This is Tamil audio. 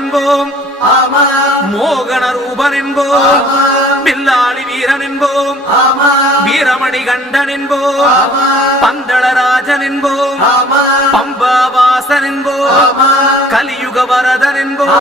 என்போம், மோகன ரூபன் என்போம், பில்லாளி வீரன் என்போம், வீரமணி கண்டன் என்போம், பந்தளராஜன் என்போம், பம்பாவாசன் என்போம், கலியுக வரதன் என்போம்.